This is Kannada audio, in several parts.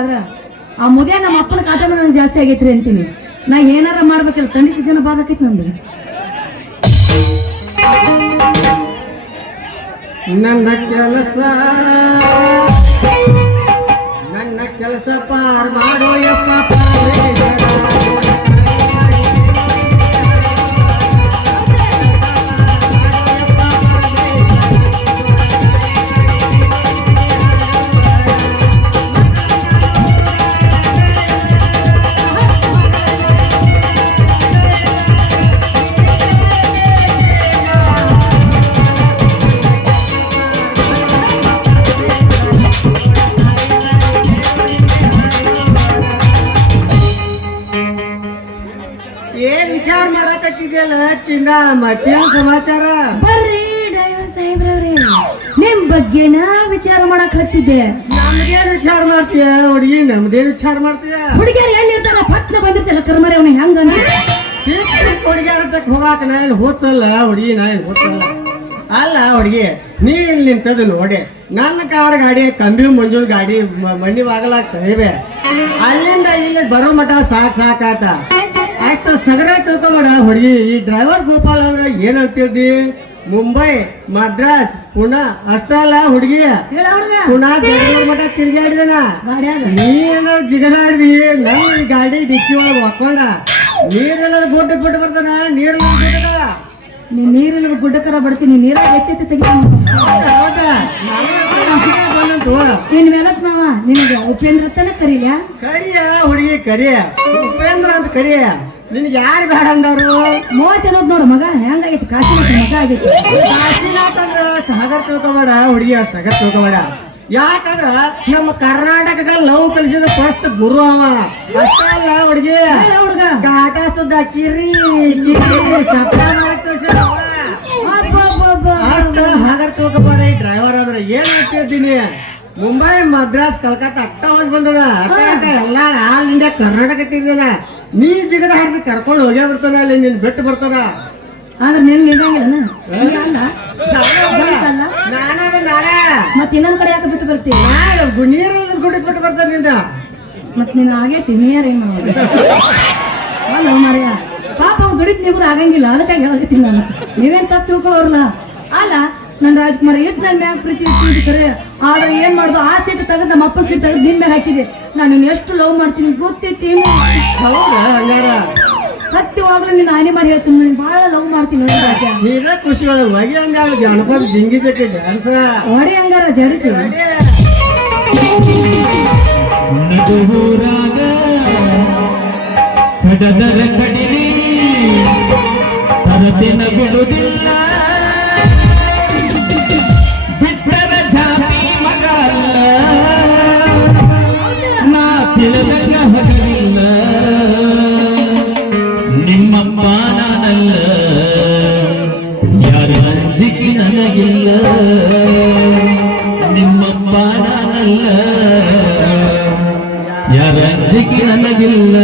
ಆದ್ರ ಆ ಮುದೇ ನಮ್ಮ ಅಪ್ಪನ ಕಾಟನ ನನಗೆ ಜಾಸ್ತಿ ಆಗೈತ್ರಿ ಅಂತೀನಿ. ನಾ ಏನಾರ ಮಾಡ್ಬೇಕಲ್ಲ, ಥಂಡಿ ಸೀಸನ್ ಬಾದಕೈತಿ ನಂದು. ನನ್ನ ಕೆಲಸ ಪಾರ್ ಮಾಡೋ ಯಪ್ಪ. ಏನ್ ವಿಚಾರ ಮಾಡಕತ್ತಿದ್ಯಲ್ಲ ಚಿನ್ನ, ಮತ್ತೇನ್ ಸಮಾಚಾರ? ಬರ್ರಿ ಡ್ರೈವರ್ ಸಾಹೇಬ್ರವ್ರೆ, ನಿಮ್ ಬಗ್ಗೆನ ವಿಚಾರ ಮಾಡಕ್ ಹತ್ತಿದ್ದೆ. ನಮ್ಗೇನ್ ವಿಚಾರ ಮಾಡ್ತೀಯ ಹುಡುಗಿ? ನಮ್ದೇನ್ ವಿಚಾರ ಮಾಡ್ತೀಯ? ಹುಡುಗಿಯರು ಎಲ್ಲಿರ್ತಾರ? ಪಟ್ನ ಬಂದಿರ್ತಲ್ಲ ಕರ್ಮರೆ ಅವನ ಹೆಂಗಂತ ಹುಡುಗಿಯರ ಹೋಗಾಕ ನಾ ಏನ್ ಹೋತಲ್ಲ ಹುಡುಗಿ, ನಾ ಏನ್ ಹೋತಲ್ಲ. ಅಲ್ಲ ಹುಡುಗಿ, ನೀ ಇಲ್ಲಿ ನಿಂತದ ನೋಡಿ, ನನ್ನ ಕಾರ್ ಗಾಡಿ ಕಂಬಿ ಮಂಜೂರ್ ಗಾಡಿ ಮಣ್ಣಿ ಬಾಗಲಾಗ್ತವೆ. ಅಲ್ಲಿಂದ ಇಲ್ಲಿ ಬರೋ ಮಠ ಸಾಕಾತ. ಅಷ್ಟ ಸಗರ ತಿಳ್ಕೊಬೇಡ ಹುಡುಗಿ. ಈ ಡ್ರೈವರ್ ಗೋಪಾಲ್ ಅಂದ್ರೆ ಏನ್ ಅಂತಿದ್ದಿ? ಮುಂಬೈ, ಮದ್ರಾಸ್, ಪುಣಾ ಅಷ್ಟ ಅಲ್ಲ ಹುಡುಗಿ, ಪುಣಾ ಬೆಂಗಳೂರು ಮಠ ತಿರ್ಗಾಡಿದನ. ನೀನ ಜಿಗದಾಡ್ದಿ ನನ್ನ ಗಾಡಿ ಡಿಕ್ಕಿ ಒಳಗೆ ಹಾಕೊಂಡ. ನೀರೆಲ್ಲ ಗುಡ್ಡ ಬಿಟ್ಟು ಬರ್ತಾನ, ನೀರ್ ನೀ ನೀರಿನ ಗುಡ್ಡಕರ ಬಡ್ತೀನಿ, ನೀರಾಗ ಎತ್ತೆತ್ತಿ ತೆಗಿತಾನ. ನಿನ್ ಮೇಲತ್ ಮಾವ ನಿನಗೆ ಉಪೇಂದ್ರ ತನ ಕರೀಲ? ಕರಿಯ ಹುಡುಗಿ ಕರಿಯ, ಉಪೇಂದ್ರ ಅಂತ ಕರಿಯ. ನಿನ್ಗೆ ಯಾರು ಬೇಡ ಅಂದವ್ರು? 30 ಅನ್ನೋದ್ ನೋಡು ಮಗ ಹೆಂಗಾಗೈತಿ, ಕಾಶಿನಾಥ್ ಮಗ ಆಗೈತಿ. ಕಾಶಿನಾಥ್ ಅಂದ್ರ ಸಾಗರ್ ತಿಳ್ಕೊಬೇಡ ಹುಡುಗಿ, ಅಷ್ಟು ಸಾಗರ್ ತಿಳ್ಕೊಬೇಡ. ಯಾಕಂದ್ರ ನಮ್ಮ ಕರ್ನಾಟಕದ ಲವ್ ಕಲಿಸಿದ ಫಸ್ಟ್ ಗುರು ಅವ. ಅಷ್ಟ ಅಲ್ಲ ಹುಡುಗಿ, ಹುಡುಗ ಕಾಟ ಸುದ್ದ ಕಿರಿ ಕಿರಿ ಸಪ್ಲ ಮಾಡಕ್ ಹಾಗರ್ ತಿಳ್ಕೊಬೇಡ. ಈ ಡ್ರೈವರ್ ಅಂದ್ರೆ ಏನ್ ಹೇಳ್ತಿದ್ದೀನಿ? ಮುಂಬೈ, ಮದ್ರಾಸ್, ಕಲ್ಕತ್ತಾ ಅಟ್ಟ ಹೋಗಿ ಬಂದದ. ಎಲ್ಲ ಆಲ್ ಇಂಡಿಯಾ ಕರ್ನಾಟಕ ತಿಂದಿನ. ನೀ ಜಿಗದ ಹಾಕಿ ಕರ್ಕೊಂಡು ಹೋಗೇ ಬರ್ತಾನ, ಅಲ್ಲಿ ನಿನ್ ಬಿಟ್ಟು ಬರ್ತಾನ. ಆದ್ರೆ ನಿನ್ ನಿಗಂಗಿಲ್ಲ ಮತ್ ಇನ್ನೊಂದ್ ಕಡೆ ಯಾಕೆ ಬಿಟ್ಟು ಬರ್ತೀವಿ? ನೀರಲ್ಲಿ ಗುಡಿಗೆ ಬಿಟ್ಟು ಬರ್ತಾನೆ ನಿಂದ. ಮತ್ ನೀನ್ ಆಗೈತಿ ನೀರ್ ಏನ್ ಮಾಡೋದು? ಅಲ್ಲ ಮಾರ್ಯ, ಪಾಪ ಅವ್ನು ದುಡಿತ್ ನಿಗುದು ಆಗಂಗಿಲ್ಲ, ಅದಕ್ಕಾಗಿ ಹೇಳಕತ್ತೀನಿ ನಾನು. ನೀವೇನ್ ತಪ್ಪು ತಿಳ್ಕೊಳ್ಳೋರ್ಲ. ಅಲ್ಲ ನನ್ ರಾಜ್ಕುಮಾರ್ ಎಷ್ಟು ನನ್ ಮ್ಯಾಗ ಪ್ರೀತಿ ಇಟ್ಟಿದ್ದಾರೆ. ಆದ್ರೆ ಏನ್ ಮಾಡುದು, ಆ ಸೀಟ್ ತೆಗೆದು ನಮ್ಮ ಅಪ್ಪನ ಸೀಟ್ ತೆಗೆದು ನಿನ್ ಮ್ಯಾಗ ಹಾಕಿದೆ. ನಾನು ಎಷ್ಟು ಲವ್ ಮಾಡ್ತೀನಿ ಗೊತ್ತೈತಿ. ಸತ್ಯವಾಗ್ಲೂ ನೀನ್ ಹಾನಿ ಮಾಡಿ ಹೇಳ್ತೀನಿ, ನೀನ್ ಬಹಳ ಲವ್ ಮಾಡ್ತೀನಿ ರಾಜ. ನೀನ ಖುಷಿ ಒಳಗೆ ಹೊಗೆ ಹಂಗ ಜನಪದ ಜಿಂಗಿ ಜೊತೆ ಡ್ಯಾನ್ಸ್ ಹೊಡಿ ಹಂಗಾರ ಜಡಿಸಿ. ಬಿಡುವುದಿಲ್ಲ ಬಿಟ್ಟರ ಜಾತಿ ಮಗಲ್ಲ, ನಾ ತಿಳಿದಂಗ ಹಗಲಿಲ್ಲ. ನಿಮ್ಮಪ್ಪ ನಾನಲ್ಲ, ಯಾರ ಅಂಜಿಕೆ ನನಗಿಲ್ಲ. ನಿಮ್ಮಪ್ಪ ನಾನಲ್ಲ, ಯಾರ ಅಂಜಿಕೆ ನನಗಿಲ್ಲ.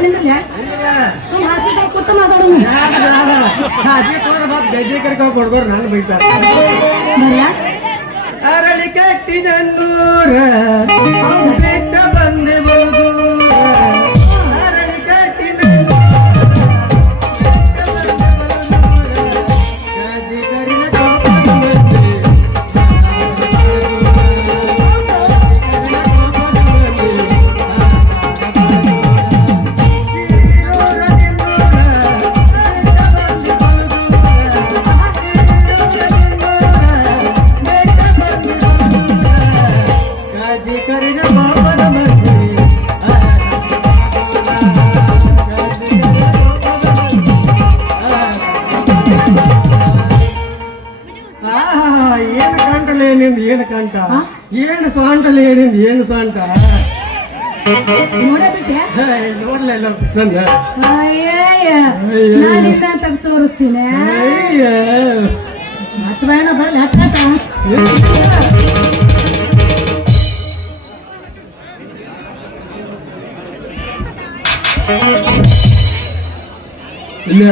ನಿಂದ್ರಲ್ಲ ಸುಮ್ ಹಾಸಿಗೆ ಕೂತ ಮಾತಾಡೋಣ ಗಜ್ಜೆ ಕರ್ಕೊಂಡ್ ಕೊಡ್ಬೋರ್ ನಾನು ಬೈತಾರೆ ಬರ್ಲಾ ಅರಳಿ ಕಟ್ಟಿನೂರ ಬಿಟ್ಟ ಬಂದೆ ಬಹುದೂರ ಅರಳಿ ಕಟ್ಟಿನೂರ ಏನು ಕಂಟಲೇ ನಿಂದು ಏನು ಕಂಟ ಏನು ಸಾಂಟಲೇ ನಿಂದು ಏನು ಸಾಂಟ ನೋಡೇ ಬಿಟ್ಟೆ ನೋಡ್ಲಿಲ್ಲ ನಾನಿಲ್ಲ ಅಂತ ತೋರಿಸ್ತೀನಿ ಮತ್ ಬೇಡ ಬರ್ಲಿ ಹಟ್ಟ ಇಲ್ಲ